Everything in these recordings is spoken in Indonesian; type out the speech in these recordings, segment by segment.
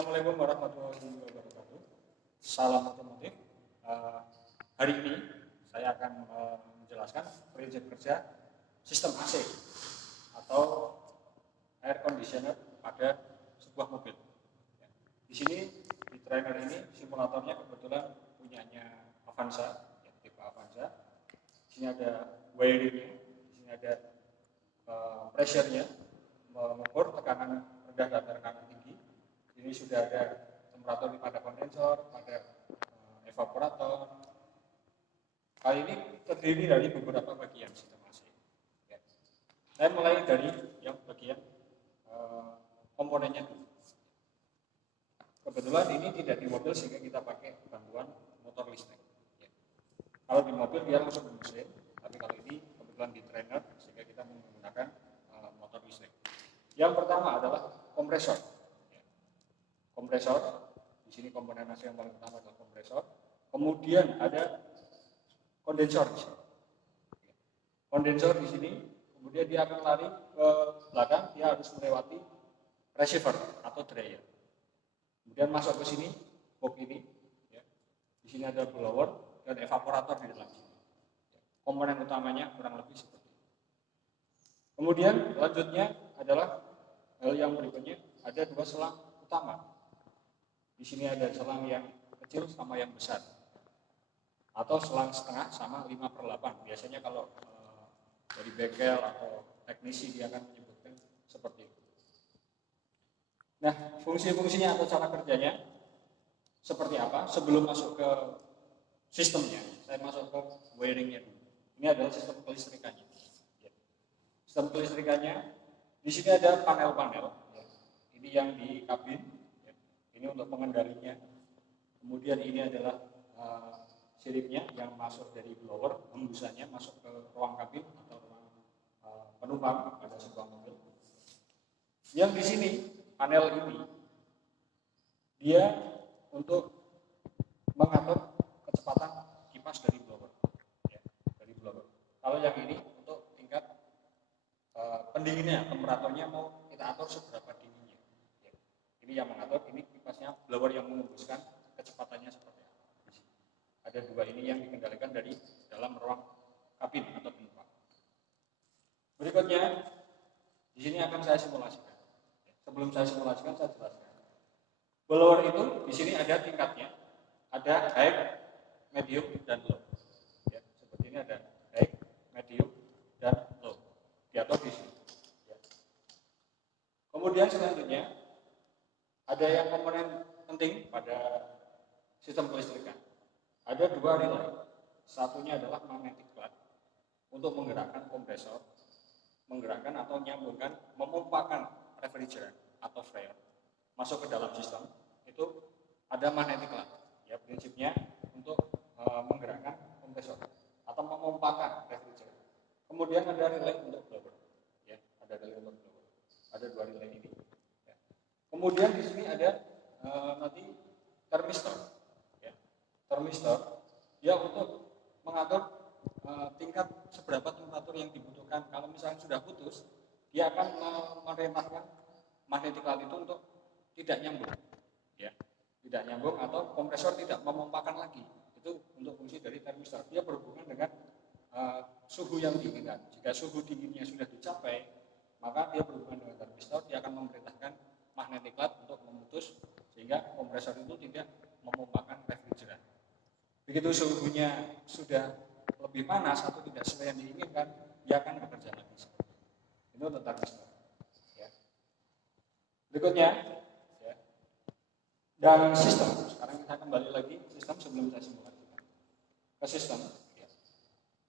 Assalamualaikum warahmatullahi wabarakatuh. Salam otomotif. Hari ini saya akan menjelaskan prinsip kerja sistem AC atau air conditioner pada sebuah mobil. Di sini di trainer ini simulatornya kebetulan punyanya Avanza, tipe Avanza. Di sini ada wiringnya, di sini ada pressure-nya, mengukur tekanan rendah dan tekanan tinggi. Ini sudah ada temperatur pada kondensor, pada evaporator. Kali ini terdiri dari beberapa bagian sistem AC. Saya mulai dari yang bagian komponennya dulu. Kebetulan ini tidak di mobil sehingga kita pakai bantuan motor listrik. Kalau di mobil dia langsung mesin, tapi kalau ini kebetulan di trainer sehingga kita menggunakan motor listrik. Yang pertama adalah kompresor. Kompresor, di sini komponen AC yang paling utama adalah kompresor. Kemudian ada kondensor di sini. Kondensor di sini, kemudian dia akan lari ke belakang, dia harus melewati receiver atau dryer. Kemudian masuk ke sini, box ini. Di sini ada blower dan evaporator di dalam sini. Komponen utamanya kurang lebih seperti ini. Kemudian lanjutnya adalah hal yang berikutnya, ada dua selang utama. Di sini ada selang yang kecil sama yang besar, atau selang setengah sama 5/8. Biasanya kalau dari bengkel atau teknisi dia akan menyebutkan seperti itu. Nah, fungsi-fungsinya atau cara kerjanya seperti apa? Sebelum masuk ke sistemnya, saya masuk ke wiringnya dulu. Ini adalah sistem kelistrikannya. Sistem kelistrikannya, di sini ada panel-panel. Ini yang di kabin. Ini untuk pengendalinya. Kemudian ini adalah siripnya yang masuk dari blower, hembusannya masuk ke ruang kabin atau ruang penumpang pada sebuah mobil. Yang di sini panel ini dia untuk mengatur kecepatan kipas dari blower, dari blower. Kalau yang ini untuk tingkat pendinginnya, temperaturnya mau kita atur seberapa dinginnya. Ini yang mengatur, ini kipasnya blower yang mengembuskan kecepatannya seperti apa. Ada dua ini yang dikendalikan dari dalam ruang kabin atau penumpang. Berikutnya, di sini akan saya simulasikan. Sebelum saya simulasikan, saya jelaskan. Blower itu di sini ada tingkatnya, ada high, medium, dan low. Seperti ini ada high, medium, dan low. Diatur di sini. Kemudian selanjutnya ada yang komponen penting pada sistem kelistrikan. Ada dua relay. Satunya adalah magnetic clamp untuk menggerakkan kompresor, menggerakkan atau menyambungkan, memompakan refrigerant atau fryer masuk ke dalam sistem. Itu ada magnetic clamp. Prinsipnya untuk menggerakkan kompresor atau memompakan refrigerant. Kemudian ada relay untuk blower. Ada relay untuk blower. Ada dua relay ini. Kemudian di sini ada nanti termistor. Termistor dia untuk mengatur tingkat seberapa temperatur yang dibutuhkan. Kalau misalnya sudah putus, dia akan memerintahkan magnetic clamp itu untuk tidak nyambung. Tidak nyambung atau kompresor tidak memompakan lagi. Itu untuk fungsi dari termistor. Dia berhubungan dengan suhu yang diinginkan. Jika suhu dinginnya sudah dicapai, maka dia berhubungan dengan termistor, dia akan memerintahkan magnetic clamp untuk memutus sehingga kompresor itu tidak memompakan refrigeran. Begitu suhunya sudah lebih panas atau tidak sesuai yang diinginkan, dia akan bekerja lagi. Itu untuk termistor. Berikutnya, dan sistem. Sekarang kita kembali lagi sistem sebelum saya simulasikan. Ke sistem.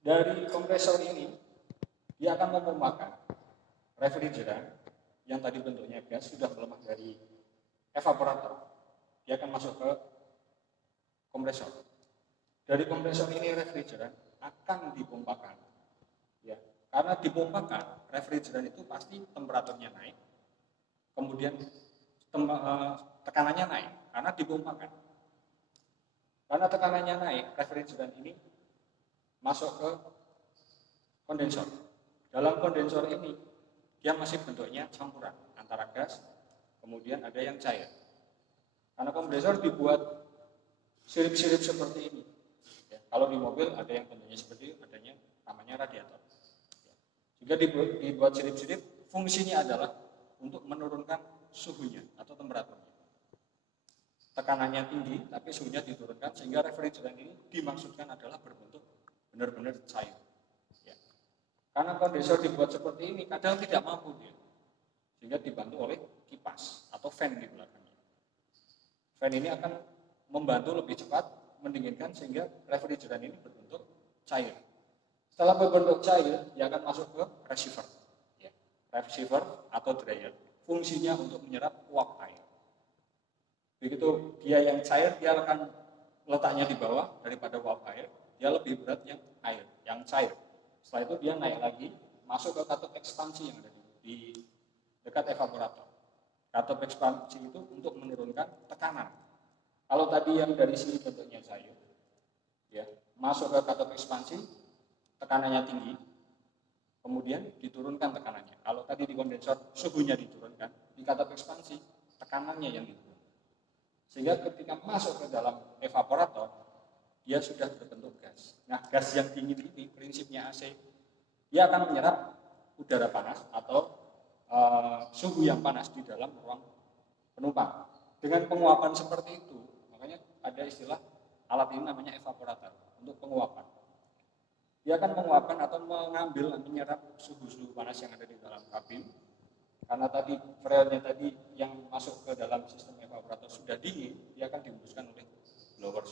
Dari kompresor ini, dia akan memompakan refrigeran yang tadi bentuknya gas sudah melemah dari evaporator. Dia akan masuk ke kompresor. Dari kompresor ini refrigeran akan dipompakan. Karena dipompakan, refrigeran itu pasti temperaturnya naik. Kemudian tekanannya naik karena dipompakan. Karena tekanannya naik, refrigeran ini masuk ke kondensor. Dalam kondensor ini dia masih bentuknya campuran antara gas, kemudian ada yang cair. Karena kompresor dibuat sirip-sirip seperti ini. Ya, kalau di mobil ada yang bentuknya seperti ini, adanya namanya radiator. Ya. Jika dibuat sirip-sirip, fungsinya adalah untuk menurunkan suhunya atau temperaturnya. Tekanannya tinggi, tapi suhunya diturunkan sehingga refrigeran ini dimaksudkan adalah berbentuk benar-benar cair. Ya. Karena kondensor dibuat seperti ini, kadang tidak mampu dia, sehingga dibantu oleh kipas atau fan di belakangnya. Fan ini akan membantu lebih cepat mendinginkan sehingga refrigeran ini berbentuk cair. Setelah berbentuk cair, dia akan masuk ke receiver. Ya. Receiver atau dryer. Fungsinya untuk menyerap uap air. Begitu dia yang cair, dia akan letaknya di bawah daripada uap air. Dia lebih berat yang air, yang cair. Setelah itu dia naik lagi, masuk ke katup ekspansi yang ada di dekat evaporator. Katup ekspansi itu untuk menurunkan tekanan. Kalau tadi yang dari sini bentuknya cair, ya, masuk ke katup ekspansi, tekanannya tinggi, kemudian diturunkan tekanannya. Kalau tadi di kondensor suhunya diturunkan, di katup ekspansi tekanannya yang diturunkan. Sehingga ketika masuk ke dalam evaporator, dia sudah berbentuk gas. Nah, gas yang dingin ini prinsipnya AC, dia akan menyerap udara panas atau suhu yang panas di dalam ruang penumpang. Dengan penguapan seperti itu, makanya ada istilah alat ini namanya evaporator untuk penguapan. Dia akan menguapkan atau mengambil, menyerap suhu-suhu panas yang ada di dalam kabin. Karena tadi freonnya tadi yang masuk ke dalam sistem evaporator sudah dingin, dia akan dihembuskan oleh blower.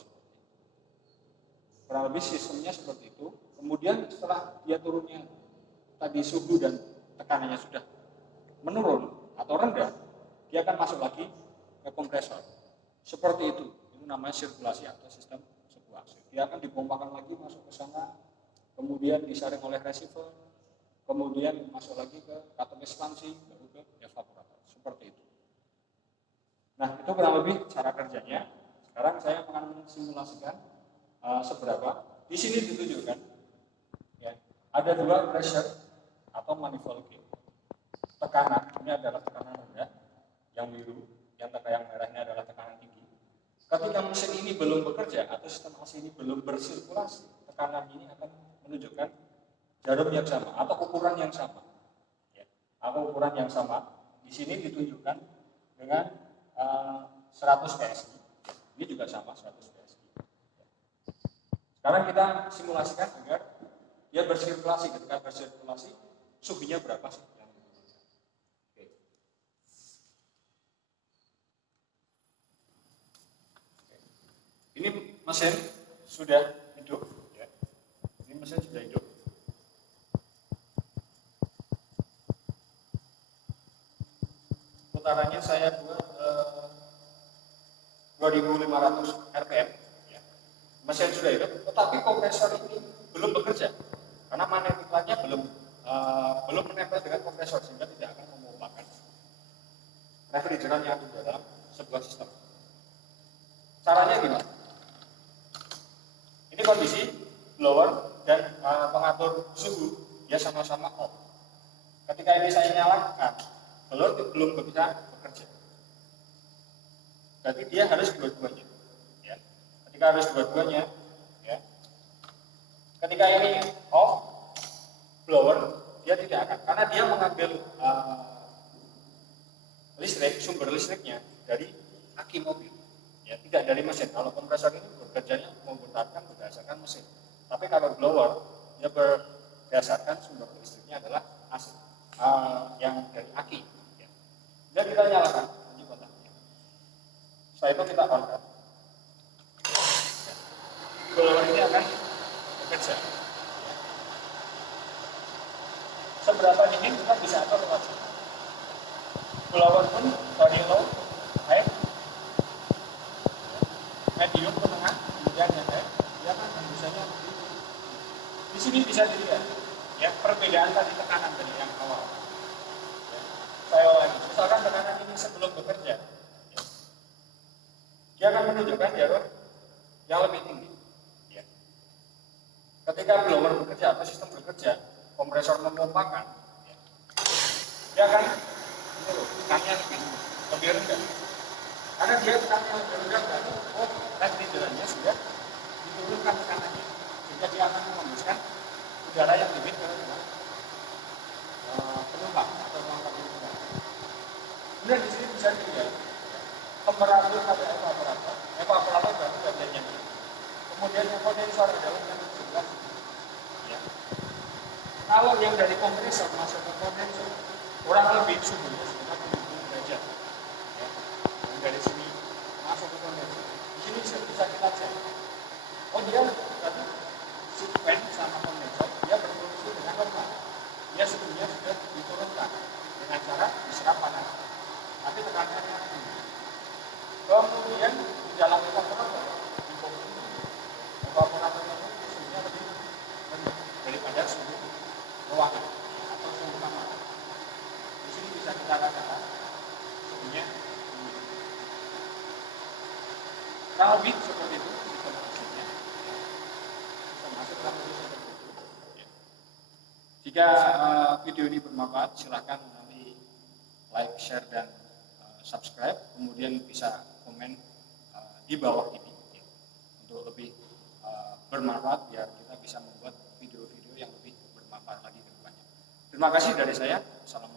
Kurang lebih sistemnya seperti itu. Kemudian setelah dia turunnya tadi suhu dan tekanannya sudah menurun atau rendah, dia akan masuk lagi ke kompresor. Seperti itu namanya sirkulasi atau sistem sirkulasi. Dia akan dipompakan lagi masuk ke sana, kemudian disaring oleh receiver, kemudian masuk lagi ke katup ekspansi, baru ke evaporator. Seperti itu. Nah, itu kurang lebih cara kerjanya. Sekarang saya akan mensimulasikan seberapa. Di sini ditunjukkan, ya, ada dua pressure atau manifold gauge. Tekanan ini adalah tekanan rendah, yang biru, yang merah ini adalah tekanan tinggi. Ketika mesin ini belum bekerja atau sistem AC ini belum bersirkulasi, tekanan ini akan menunjukkan jarum yang sama atau ukuran yang sama. Ya, atau ukuran yang sama di sini ditunjukkan dengan 100 PSI. Ini juga sama 100 PSI. Sekarang kita simulasikan agar dia bersirkulasi. Ketika bersirkulasi, suhunya berapa sih? Ini mesin sudah hidup, ya. Ini mesin sudah hidup. Putarannya saya buat 2500 RPM. Ya. Mesin sudah hidup, tetapi kompresor ini belum bekerja karena magnetiknya belum menempel dengan kompresor sehingga tidak akan memompakan refrigeran yang ada di dalam sebuah sistem. Caranya gimana? Ini kondisi blower dan pengatur suhu dia sama-sama off. Ketika ini saya nyalakan, blower belum bisa bekerja. Jadi dia harus dua-duanya. Ya. Ketika harus dua-duanya, ya. Ketika ini off, blower dia tidak akan, karena dia mengambil listrik, sumber listriknya dari aki mobil. Ya, tidak dari mesin. Kalau kompresor ini bekerjanya memutarkan berdasarkan mesin. Tapi kalau blower dia berdasarkan sumber listriknya adalah AC yang dari aki. Ya. Dan kita nyalakan kunci kontaknya. Setelah itu kita on. Ya. Blower ini akan bekerja. Ya. Seberapa dingin kita bisa atur lewat sini. Blower pun dari low, high, medium, menengah, kemudian yang high, dia kan hembusannya di sini bisa dilihat ya perbedaan tadi tekanan tadi yang awal. Ya. Saya ulangi, misalkan tekanan ini sebelum bekerja, ya. Dia akan menunjukkan jarum yang lebih tinggi. Ya. Ketika blower bekerja atau sistem bekerja, kompresor memompakan, ya. Dia akan tekanannya lebih rendah. Karena dia karena benar berarti light leadernya sudah diturunkan tekanannya, sehingga dia akan mengembuskan udara yang limit ke penumpang atau penumpang penumpang. Kemudian di sini bisa dilihat temperatur pada evaporator. Evaporator berarti bagiannya. Kemudian yang kondensor adalah yang sebelah. Ya. Kalau yang dari kompresor masuk ke kondensor, kurang lebih suhunya sekitar 70 derajat. Ya. Yang dari sini masuk ke kondensor. Di sini bisa kita cek. Oh dia berarti si fan sama kondensor dia berfungsi dengan normal. Dia suhunya sudah diturunkan dengan cara diserap panas. Tapi tekanannya tinggi. Kemudian di dalam evaporator di posisi evaporator itu suhunya lebih rendah daripada suhu ruangan atau suhu kamar. Di sini bisa kita rasakan suhunya tinggi. Kurang lebih seperti itu informasinya. Kita masuk dalam video seperti itu. Ya. Jika video ini bermanfaat, silakan nanti like, share, dan subscribe. Kemudian bisa komen di bawah ini ya, untuk lebih bermanfaat biar kita bisa membuat video-video yang lebih bermanfaat lagi ke depannya. Terima kasih dari saya. Assalamualaikum.